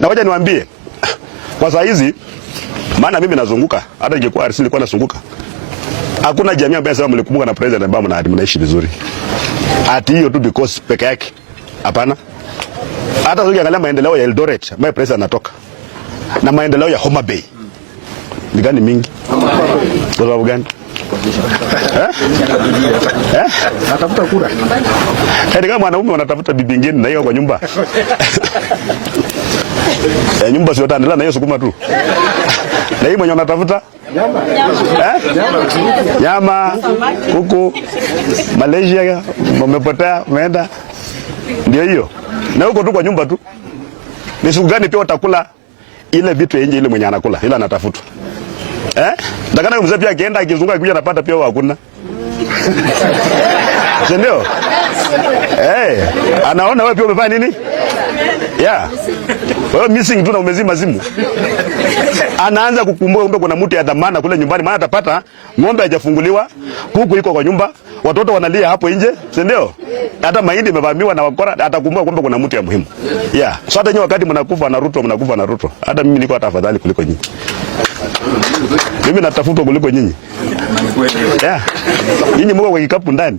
Na wacha niwaambie kwa saa hizi, maana mimi nazunguka, hata ingekuwa RC nilikuwa nazunguka. Hakuna jamii ambayo sasa mlikumbuka na president ambaye mnaishi vizuri. Ati hiyo tu because peke yake. Hapana. Hata ukiangalia maendeleo ya Eldoret, ambaye president anatoka. Na maendeleo ya Homa Bay. Ni gani mingi? Kwa sababu gani? Natafuta kura. Kama mwanaume wanatafuta bibi nyingine na hiyo kwa nyumba. Nyumba sio tandela na hiyo sukuma tu. Na hii mwenye unatafuta? Nyama, kuku, Malaysia, umepotea, umeenda. Ndio hiyo. Na huko tu kwa nyumba tu. Ni siku gani pia utakula ile vitu nje ile mwenye anakula, ila anatafuta. Ndakana mzee pia akienda akizunguka akikuja anapata pia hakuna. Ndio? Anaona wewe pia umefanya nini? Wewe missing tu na umezima simu. Anaanza kukumbuka kumbe kuna mtu ya dhamana kule nyumbani, maana atapata ng'ombe hajafunguliwa, kuku iko kwa nyumba, watoto wanalia hapo nje, si ndio? Hata mahindi imevamiwa na wakora, atakumbuka kumbe kuna mtu ya muhimu. So hata nyinyi wakati mnakufa na Ruto. Hata mimi niko afadhali kuliko nyinyi. Mimi natafuta kuliko nyinyi. Nyinyi mko kwa kikapu ndani.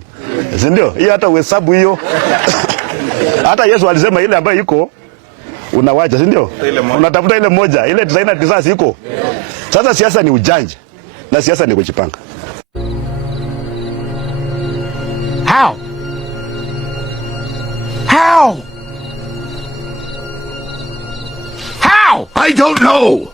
Si ndio? Hiyo hata uhesabu hiyo. Hata Yesu alisema ile ambayo iko unawacha, si ndio? Unatafuta ile moja, ile designer kisasi iko. Sasa siasa ni ujanja na siasa ni kujipanga. How? I don't know.